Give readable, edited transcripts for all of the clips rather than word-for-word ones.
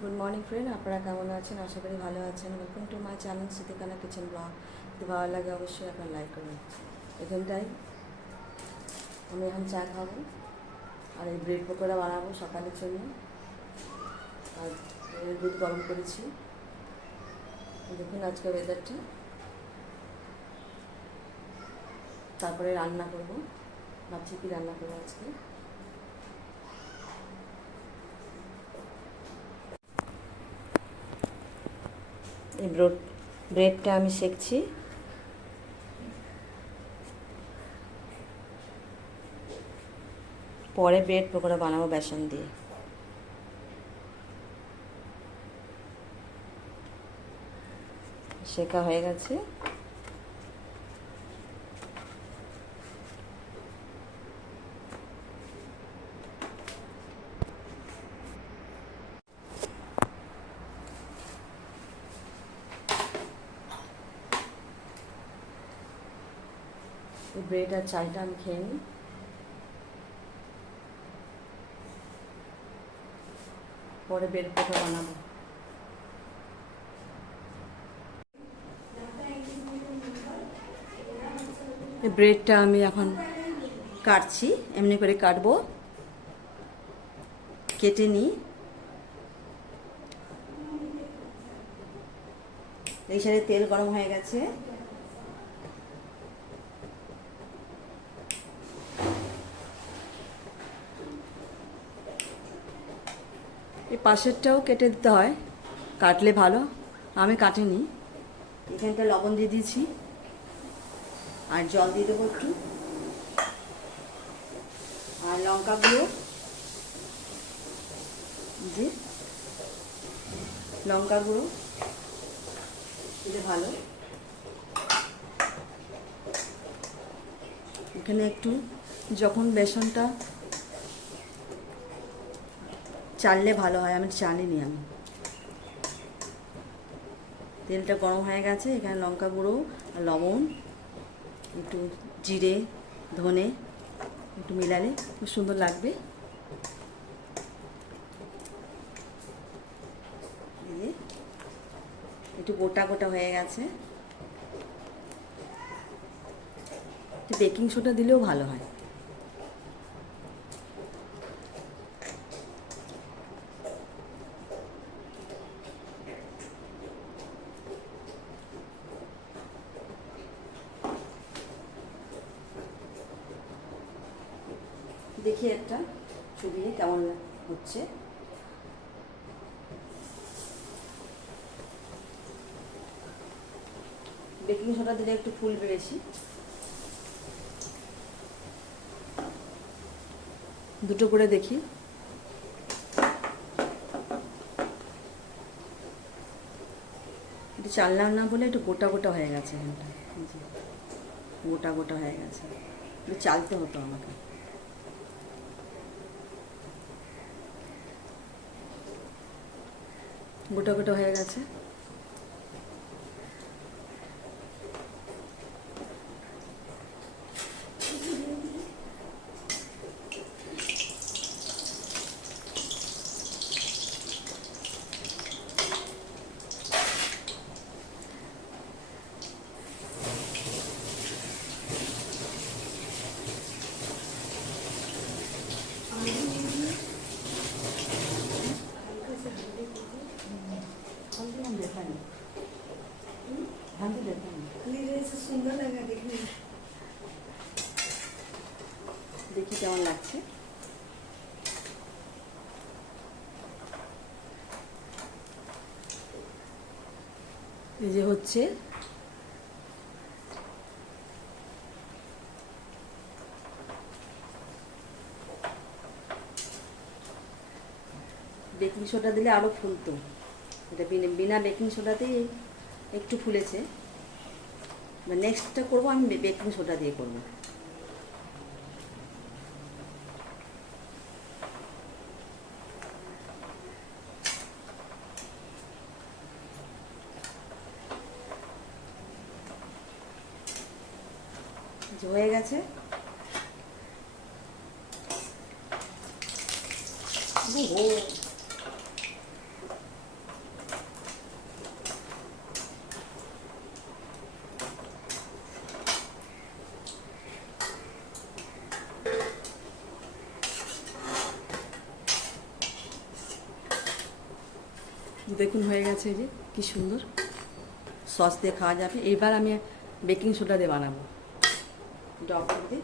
Good morning friend, আপনারা কেমন আছেন? আশা করি ভালো আছেন। Welcome to my channel Siddikana kitchen blog. যদি ভালো লাগে অবশ্যই আপনার লাইক করবেন। এখানটায় আমি এখন চা খাবো আর এই ব্রেড পকোড়া বানাবো সকালের জন্য। আর দুধ গরম করেছি। দেখুন আজকে ওয়েদারটা। তারপরে রান্না করব, ভাবছি কি রান্না করবো আজকে। এই ব্রেডটা আমি সেঁকছি। পরে ব্রেড পকোড়া বানাবো বেসন দিয়ে। শেখা হয়ে গেছে। ব্রেড আর চালটা আমি খেয়ে নিই, পরে ব্রেড পকোড়া বানাবো। ব্রেডটা আমি এখন কাটছি, এমনি করে কাটবো। কেটে নিই। এই সাইডে তেল গরম হয়ে গেছে। এই পাশেরটাও কেটে দিতে হয়, কাটলে ভালো। আমি কাটিনি। এখানটা লবণ দিয়ে দিয়েছি আর জল দিয়ে দেবো একটু, আর লঙ্কা গুঁড়ো, যে লঙ্কা গুঁড়ো দিলে ভালো। এখানে একটু যখন বেসনটা চাললে ভালো হয়, আমি চালিনি। আমি তেলটা গরম হয়ে গেছে, এখানে লঙ্কা গুঁড়ো আর লবণ, একটু জিরে ধনে একটু মিলালে খুব সুন্দর লাগবে। একটু গোটা গোটা হয়ে গেছে। একটু বেকিং সোডা দিলেও ভালো হয়। দেখি একটা চুবিয়ে কেমন হচ্ছে। বেকিং সোডা দিলে একটু ফুলবে বেশি। দুটো করে দেখি। একটু চাললাম না বলে একটু গোটা গোটা হয়ে গেছে। এখানটা গোটা গোটা হয়ে গেছে, একটু চালতে হতো আমাকে। গোটা গোটা হয়ে গেছে। সুন্দর লাগে দেখি কেমন লাগছে। এই যে হচ্ছে, বেকিং সোডা দিলে আরও ফুলতো। এটা বিনা বেকিং সোডাতেই একটু ফুলেছে। নেক্সটটা করবো আমি বেকিং সোডা দিয়ে করবো। হয়ে গেছে। দেখুন হয়ে গেছে, এই যে কি সুন্দর সস দিয়ে খাওয়া যাবে। এবার আমি বেকিং সোডা দিয়ে বানাবো, ডব দিয়ে।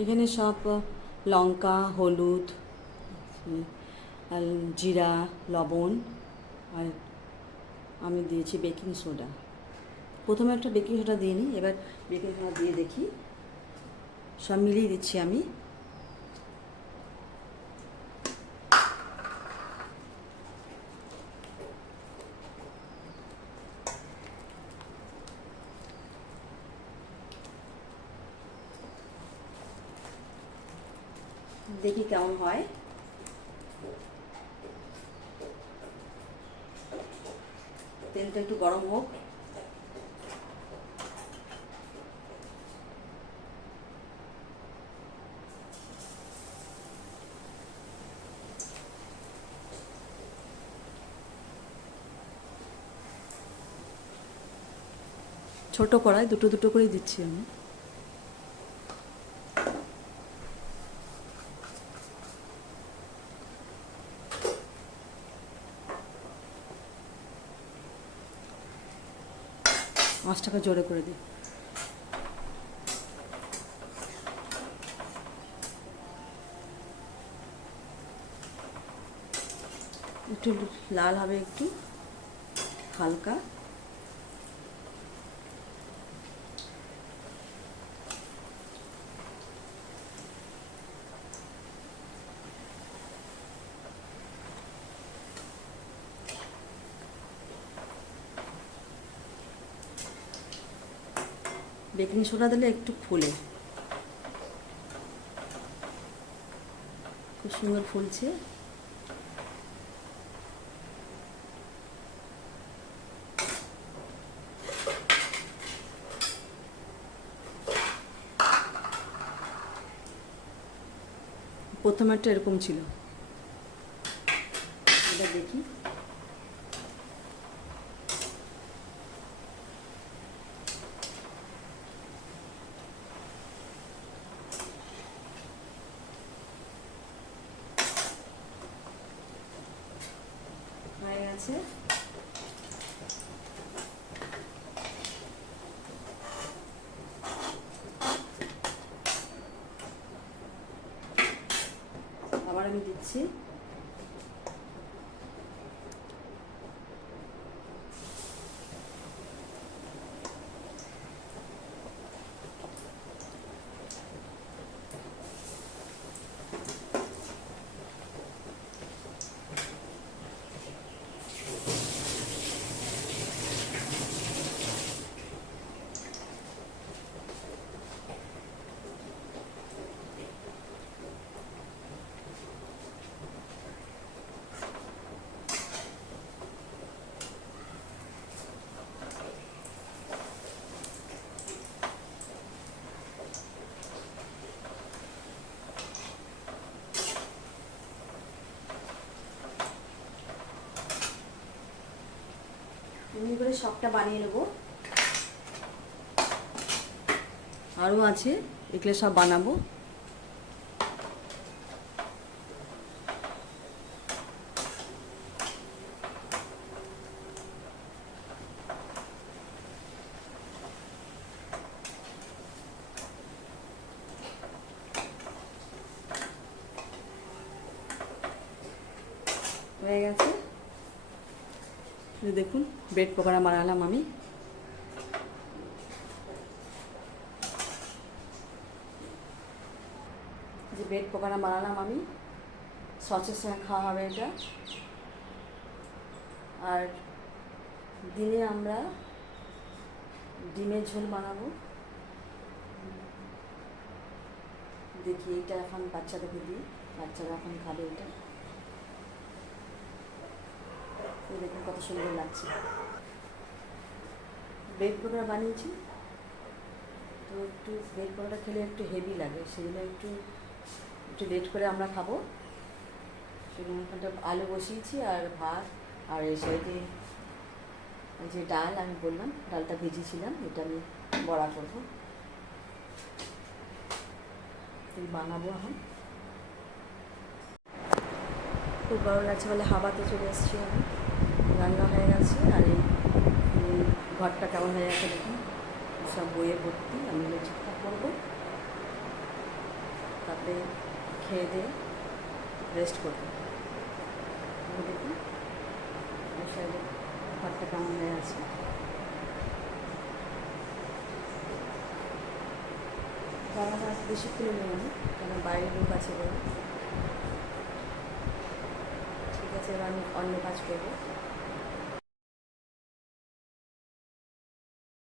এখানে সব লঙ্কা, হলুদ, আর জিরা, লবণ, আর আমি দিয়েছি বেকিং সোডা। প্রথমে একটা বেকিং সোডা দিয়ে নিই, এবার বেকিং সোডা দিয়ে দেখি। সব মিলিয়ে দিচ্ছি আমি। দেখি কেমন হয়। তেলটা একটু গরম হোক। ছোট কড়াই দুটো দুটো করে দিচ্ছি আমি। আঁচটাকে জোরে করে দিই। একটু লাল হবে, একটু হালকা। বেকিং সোডা দিলে একটু ফুলে, খুব সুন্দর ফুলছে। প্রথমেরটা এরকম ছিল, এটা দেখি। হয়ে গেছে। আবার আমি দিচ্ছি। এমনি করে সবটা বানিয়ে নেব। আরও আছে, এগুলো সব বানাবো। হয়ে গেছে। দেখুন ব্রেড পকোড়া বানালাম আমি। যে ব্রেড পকোড়া বানালাম আমি, সসের সঙ্গে খাওয়া হবে এটা। আর দিনে আমরা ডিমের ঝোল বানাবো। দেখি এটা এখন বাচ্চাদেরকে দিই, বাচ্চারা এখন খাবে এটা। দেখুন কত সুন্দর লাগছে। ব্রেড পকোড়া বানিয়েছি, তো একটু ব্রেড পকোড়া খেলে একটু হেভি লাগে, সেগুলো একটু একটু লেট করে আমরা খাবো। সেগুলো এখানটা আলু বসিয়েছি, আর ভাত, আর এই সাইডে যে ডাল আমি বললাম, ডালটা ভেজেছিলাম, এটা আমি বড়া করবো, বানাবো এখন। খুব গরম লাগছে বলে হাওয়াতে চলে এসেছি আমি। রান্না হয়ে গেছে আর এই ঘরটা কেমন হয়ে গেছে দেখুন, সব বইয়ে ভর্তি। আমি ঠিকঠাক করবো, তারপরে খেয়ে দিয়ে রেস্ট করবো। দেখুন সাইডে ঘরটা কেমন হয়ে আছে। জানাটা বেশি খুলে নেব না, কারণ বাইরে লোক আছে বলে। ঠিক আছে, এবার আমি অন্য কাজ করবো।